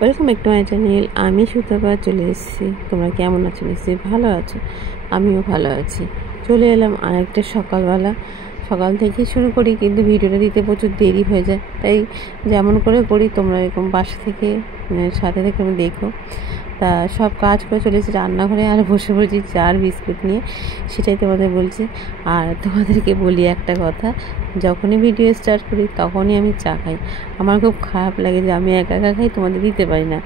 Welcome back to my channel. আমি সুতপা চলে এসেছি। তোমরা কেমন আছো? নিশ্চয়ই ভালো আছো, আমিও ভালো আছি। চলে এলাম আরেকটা সকালবেলা। সকাল থেকে শুরু করি, কিন্তু ভিডিওটা দিতে প্রচুর দেরি হয়ে যায়, তাই যেমন করে করি তোমরা এরকম পাশে থেকে সাথে থেকে আমি দেখো। তা সব কাজ করে চলে এসেছি রান্নাঘরে, আর বসে পড়েছি চা আর বিস্কুট নিয়ে, সেটাই তোমাদের বলছি। আর তোমাদেরকে বলি একটা কথা, যখনই ভিডিও স্টার্ট করি তখনই আমি চা খাই। আমার খুব খারাপ লাগে যে আমি একা একা খাই, তোমাদের দিতে পারি না।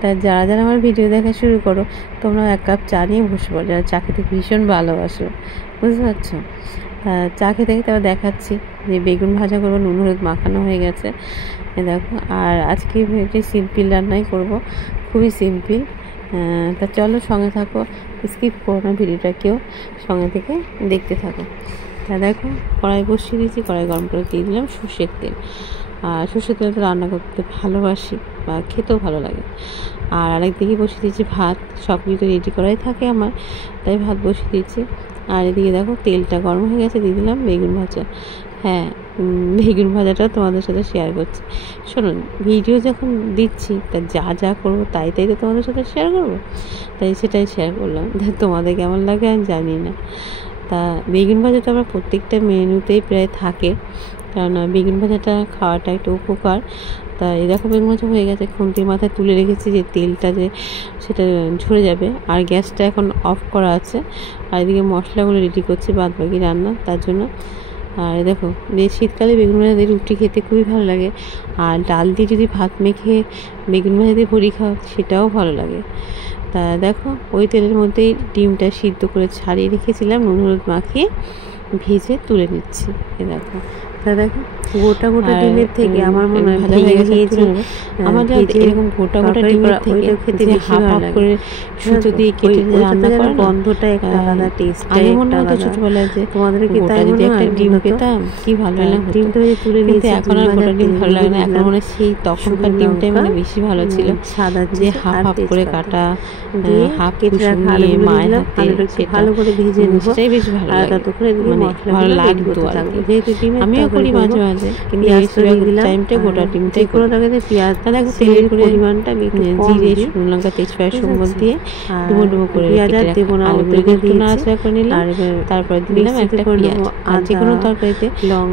তা যারা যারা আমার ভিডিও দেখা শুরু করো, তোমরা এক কাপ চা নিয়ে বসে পড়ো, যারা চা খেতে ভীষণ ভালোবাসো, বুঝতে পারছো? চা খেতে খেতে আবার দেখাচ্ছি যে বেগুন ভাজা করবো, নুন হলুদ মাখানো হয়ে গেছে দেখো। আর আজকে একটি সিম্পল রান্নাই করব, খুবই সিম্পল। তা চলো সঙ্গে থাকো, স্কিপ করো না ভিডিওটা, কেউ সঙ্গে থেকে দেখতে থাকো। তা দেখো কড়াই বসিয়ে দিয়েছি, কড়াই গরম করে দিয়ে দিলাম সর্ষের তেল। আর সর্ষের তেল তো রান্না করতে ভালোবাসি বা খেতেও ভালো লাগে। আর আরেকদিকে বসিয়ে দিয়েছি ভাত, সব কিছু রেডি করাই থাকে আমার, তাই ভাত বসিয়ে দিয়েছি। আর এদিকে দেখো তেলটা গরম হয়ে গেছে, দিয়ে দিলাম বেগুন ভাজা। হ্যাঁ, বেগুন ভাজাটাও তোমাদের সাথে শেয়ার করছি। শোনো, ভিডিও যখন দিচ্ছি তা যা যা করবো তাই তাই তো তোমাদের সাথে শেয়ার করবো, তাই সেটাই শেয়ার করলাম। তোমাদের কেমন লাগে আমি জানি না। তা বেগুন ভাজাটা আমার প্রত্যেকটা মেনুতেই প্রায় থাকে, কারণ বেগুন ভাজাটা খাওয়াটা একটু উপকার। তা এই দেখো বেগুন ভাজা হয়ে গেছে, খুন্তির মাথায় তুলে রেখেছি যে তেলটা যে সেটা ঝরে যাবে। আর গ্যাসটা এখন অফ করা আছে, আর এদিকে মশলাগুলো রেডি করছি বাদ বাকি রান্না, তার জন্য। আর দেখো শীতকালে বেগুন ভাজা দিয়ে রুটি খেতে খুবই ভালো লাগে, আর ডাল দিয়ে যদি ভাত মেখে বেগুন ভাজা দিয়ে ভরি খাও সেটাও ভালো লাগে। তা দেখো ওই তেলের মধ্যেই ডিমটা সিদ্ধ করে ছাড়িয়ে রেখেছিলাম, নুন হলুদ মাখিয়ে ভেজে তুলে নিচ্ছি। এ দেখো, তা দেখো গোটা গোটা ডিমের থেকে আমার মনে হয় ভাজা হয়ে গেছে। আমার এরকম গোটা গোটা ডিমের থেকে খেতে হাফ হাফ করে সুতো দিয়ে কেটে রান্না করা গন্ধটা একটা আলাদা টেস্ট। আমি মনে হতো ছোটবেলায় যে তোমাদেরকে তাই যদি একটা ডিম পেতাম কি ভালো লাগে, ডিমটা তুলে নিতে। এখন আর গোটা ডিম ভালো লাগে না, এখন মনে সেই তখনকার ডিমটাই মানে বেশি ভালো ছিল, সাদা যে হাফ হাফ করে কাটা, হাফ কেটে মায়ের হাতে ভালো করে ভেজে নিই, সেটাই বেশি ভালো লাগে, মানে ভালো লাগতো। যেহেতু ডিমের আমিও করি মাঝে মাঝে, কিন্তু টাইমটা গোটা ডিমটাই কোনো তরকারিতে পেঁয়াজ তেলের পরিমাণটা জিরে শুকনো লঙ্কা তেজপাতা সম্বল দিয়ে ডুবো ডুবো করে পেঁয়াজ আর দেবো না, একটু নাড়াচাড়া করে নিলাম। তারপর দিলাম একটা পেঁয়াজ। আর যে কোনো তরকারিতে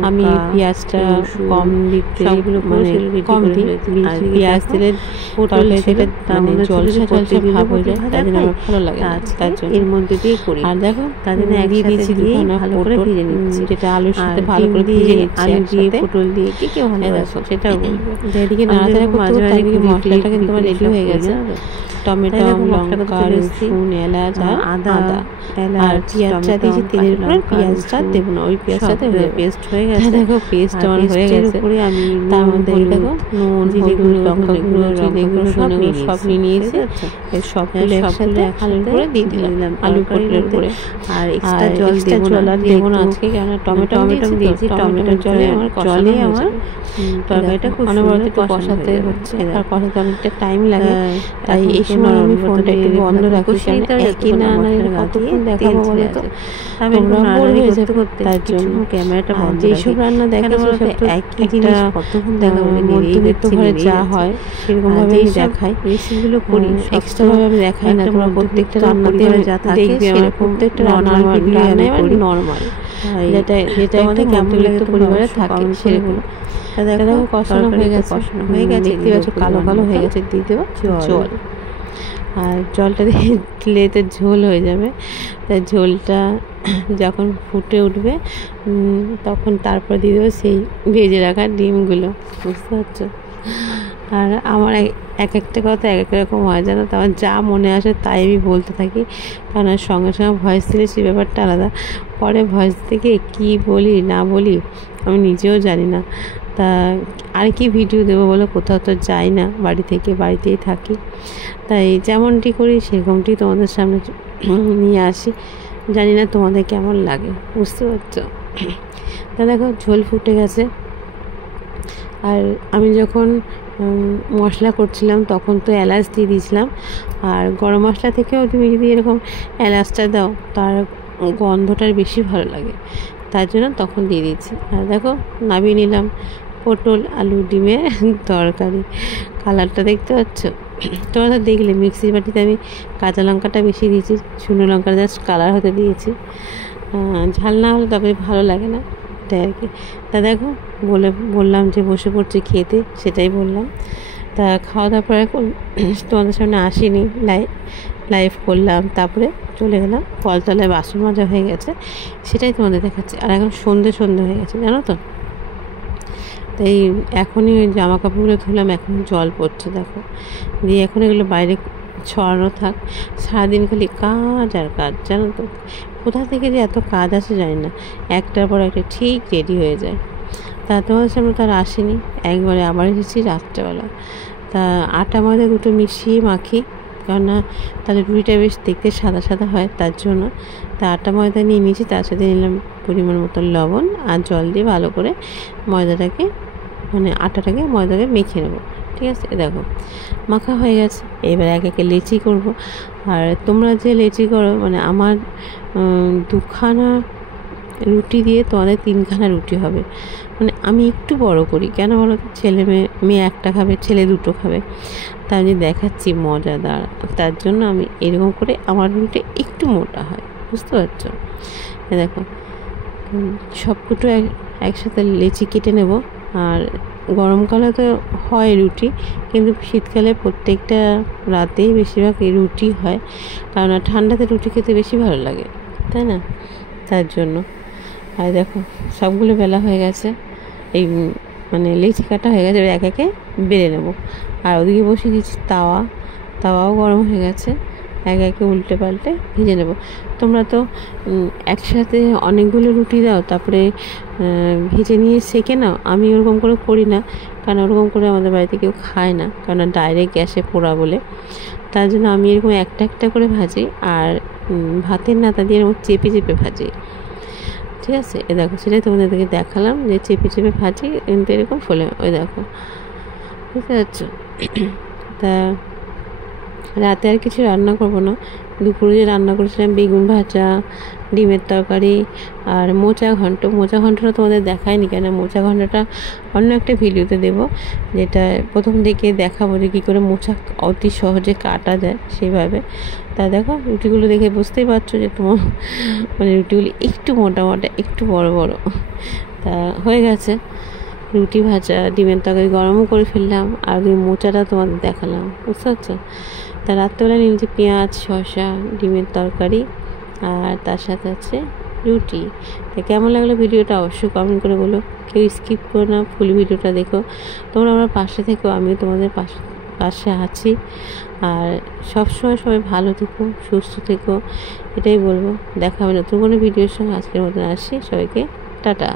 আমি পেঁয়াজটা কম দিতে, মানে কম দিই। আর পেঁয়াজ দিলে তরকারিতে মানে জলসা জলসা ভাব হয়ে যায়, তাই জন্য আমার ভালো লাগে, তার জন্য এর মধ্যে দিয়ে করি। আর দেখো তার জন্য দিয়ে দিয়েছি ভালো করে ভেজে নিচ্ছি, যেটা আলুর সাথে ভালো করে ভেজে নিচ্ছি, আলু দিয়ে পটল দিয়ে কি কেউ ভালোবাসো সেটাও বলবো। এদিকে নাড়াচাড়া করতে করতে এদিকে মশলাটা কিন্তু আমার রেডি হয়ে গেছে। টমেটো, লঙ্কা, রসুন, এলাচ আর আদা আর পেঁয়াজটা দিয়েছি তেলের উপর। পেঁয়াজটা দেবো না, ওই পেঁয়াজটাতে পেস্ট হয়ে গেছে। দেখো পেস্ট আমার হয়ে গেছে। আমি তার মধ্যে দেখো নুন, হলুদ, লঙ্কা গুঁড়ো, জিরে গুঁড়ো সব নিয়ে নিয়েছি। সবগুলো একসাথে আলুর উপরে দিয়ে দিলাম, আলু পটলের উপরে। আর এক্সট্রা জল দেবো না আজকে, কেন টমেটো দিয়েছি। টমেটোর জলে আমার তরকারিটা খুব অনবরত একটু কষাতে হচ্ছে, আর কষাতে অনেকটা টাইম লাগে। তাই এই সময় আমি ফোনটা একটু বন্ধ রাখি, একই না কতক্ষণ দেখাবো বলো তো, তোমরা বোর হয়ে যাবে, তার জন্য ক্যামেরাটা বন্ধ। যেসব রান্না দেখা একই জিনিস কতক্ষণ দেখাবো, মধ্যবিত্ত ঘরে যা হয় সেরকম ভাবে আমি দেখাই। রেসিপিগুলো করি এক্সট্রা ভাবে আমি দেখাই না, তোমরা প্রত্যেকটা রান্নাতে যা থাকে প্রত্যেকটা নর্মাল যেটা আমাদের মধ্যবিত্ত পরিবারে থাকে সেরকম। দেখো কষানো হয়ে গেছে, দেখতে পাচ্ছ কালো কালো হয়ে গেছে। দিয়ে দেবো জল, আর জলটা দিলে তো ঝোল হয়ে যাবে। তাই ঝোলটা যখন ফুটে উঠবে তখন তারপর দিয়ে দেবো সেই ভেজে রাখা ডিমগুলো, বুঝতে পারছো? আর আমার এক একটা কথা এক এক রকম হয়, জানো তো, আমার যা মনে আসে তাই আমি বলতে থাকি, কারণ সঙ্গে সঙ্গে ভয়েস দিলে সেই ব্যাপারটা আলাদা। পরে ভয়েস থেকে কী বলি না বলি আমি নিজেও জানি না। তা আর কি ভিডিও দেবো বলো, কোথাও তো যাই না, বাড়িতেই থাকি, তাই যেমনটি করি সেরকমটি তোমাদের সামনে নিয়ে আসি। জানি না তোমাদের কেমন লাগে, বুঝতে পারছো? তা দেখো ঝোল ফুটে গেছে। আর আমি যখন মশলা করছিলাম তখন তো এলাচ দিয়ে দিয়েছিলাম, আর গরম মশলা থেকেও তুমি যদি এরকম এলাচটা দাও তার গন্ধটার বেশি ভালো লাগে, তার জন্য তখন দিয়ে দিচ্ছি। আর দেখো নামিয়ে নিলাম, পটল আলু ডিমের তরকারি। কালারটা দেখতে পাচ্ছ? তোমরা তো দেখলে মিক্সির বাটিতে আমি কাঁচা লঙ্কাটা বেশি দিয়েছি, শুকনো লঙ্কাটা জাস্ট কালার হতে দিয়েছি। ঝাল না হলে তবে ভালো লাগে না, তাই আর কি। তা দেখো বললাম যে বসে পড়ছি খেতে, সেটাই বললাম। তা খাওয়া দাওয়ার পরে তোমাদের সামনে আসিনি, লাইভ করলাম, তারপরে চলে গেলাম। কলতলায় বাসন মাজা হয়ে গেছে, সেটাই তোমাদের দেখাচ্ছি। আর এখন সন্ধে হয়ে গেছে, জানো তো। তাই এখনই ওই জামা কাপড়গুলো ধুলাম, এখন জল পড়ছে দেখো। দিয়ে এখন এগুলো বাইরে ছড়ানো থাক। সারাদিন খালি কাজ আর কাজ, জানো তো। কোথা থেকে যে এত কাজ আসে জানি না, একটার পর একটা ঠিক রেডি হয়ে যায়। তা তোমাদের সামনে তার আসেনি, একবারে আবার এসেছি রাত্রেবেলা। তা আটা ময়দা দুটো মিশিয়ে মাখি, কেননা তাহলে রুটিটা বেশ দেখতে সাদা সাদা হয়, তার জন্য। তা আটা ময়দা নিয়ে নিয়েছি, তার সাথে নিলাম পরিমাণ মতো লবণ আর জল দিয়ে ভালো করে ময়দাটাকে ময়দাটাকে মেখে নেবো। ঠিক আছে, দেখো মাখা হয়ে গেছে। এবার এক একে লেচি করব। আর তোমরা যে লেচি করো, মানে আমার 2খানা রুটি দিয়ে তোমাদের 3খানা রুটি হবে। মানে আমি একটু বড় করি, কেন বলো তো, মেয়ে একটা খাবে, ছেলে 2টো খাবে। তা আমি দেখাচ্ছি মজাদার, তার জন্য আমি এরকম করে আমার রুটি একটু মোটা হয়, বুঝতে পারছো? দেখো সবকটু একসাথে লেচি কেটে নেব। আর গরমকালে তো হয় রুটি, কিন্তু শীতকালে প্রত্যেকটা রাতেই বেশিরভাগ রুটি হয়, কারণ ঠান্ডাতে রুটি খেতে বেশি ভালো লাগে, তাই না? তার জন্য। আর দেখো সবগুলো বেলা হয়ে গেছে, এই মানে লেচি কাটা হয়ে গেছে, এবার এক একে বেলে নেব। আর ওদিকে বসিয়ে দিচ্ছি তাওয়াও গরম হয়ে গেছে, এক একে উল্টে পাল্টে ভেজে নেব। তোমরা তো একসাথে অনেকগুলো রুটি দাও, তারপরে ভেজে নিয়ে সেঁকে নাও। আমি ওরকম করে করি না, কারণ ওরকম করে আমাদের বাড়িতে কেউ খায় না, কারণ ডাইরেক্ট গ্যাসে পোড়া বলে। তার জন্য আমি এরকম একটা একটা করে ভাজি, আর ভাতের নাতা দিয়ে এরকম চেপে চেপে ভাজি। ঠিক আছে, এ দেখো সেটাই তোমাদেরকে দেখালাম, যে চেপে চেপে ভাজি, কিন্তু এরকম ফলে ওই দেখো, বুঝতে পারছো? তা রাতে আর কিছু রান্না করব না। দুপুরে যে রান্না করেছিলাম বেগুন ভাজা, ডিমের তরকারি আর মোচা ঘন্টটা তোমাদের দেখায়নি, কেন মোচা ঘন্টটা অন্য একটা ভিডিওতে দেব, যেটা প্রথম দিকে দেখাবো যে কী করে মোচা অতি সহজে কাটা যায় সেভাবে। তা দেখো রুটিগুলো দেখে বুঝতেই পারছো যে তোমার মানে রুটিগুলি একটু মোটা একটু বড় তা হয়ে গেছে। রুটি ভাজা, ডিমের তরকারি গরমও করে ফেললাম, আর ওই মোচাটা তোমাদের দেখালাম, বুঝতে পারছো? তা রাত্রেবেলা নিয়েছি পেঁয়াজ, শসা, ডিমের তরকারি, আর তার সাথে আছে রুটি। তা কেমন লাগলো ভিডিওটা অবশ্যই কমেন্ট করে বলো। কেউ স্কিপ করো না, ফুল ভিডিওটা দেখো। তোমরা আমার পাশে থেকো, আমিও তোমাদের পাশে আছি। আর সবসময় সবাই ভালো থেকো, সুস্থ থেকো, এটাই বলবো। দেখা হবে নতুন কোনো ভিডিওর সঙ্গে। আজকের মতন আসি, সবাইকে টাটা।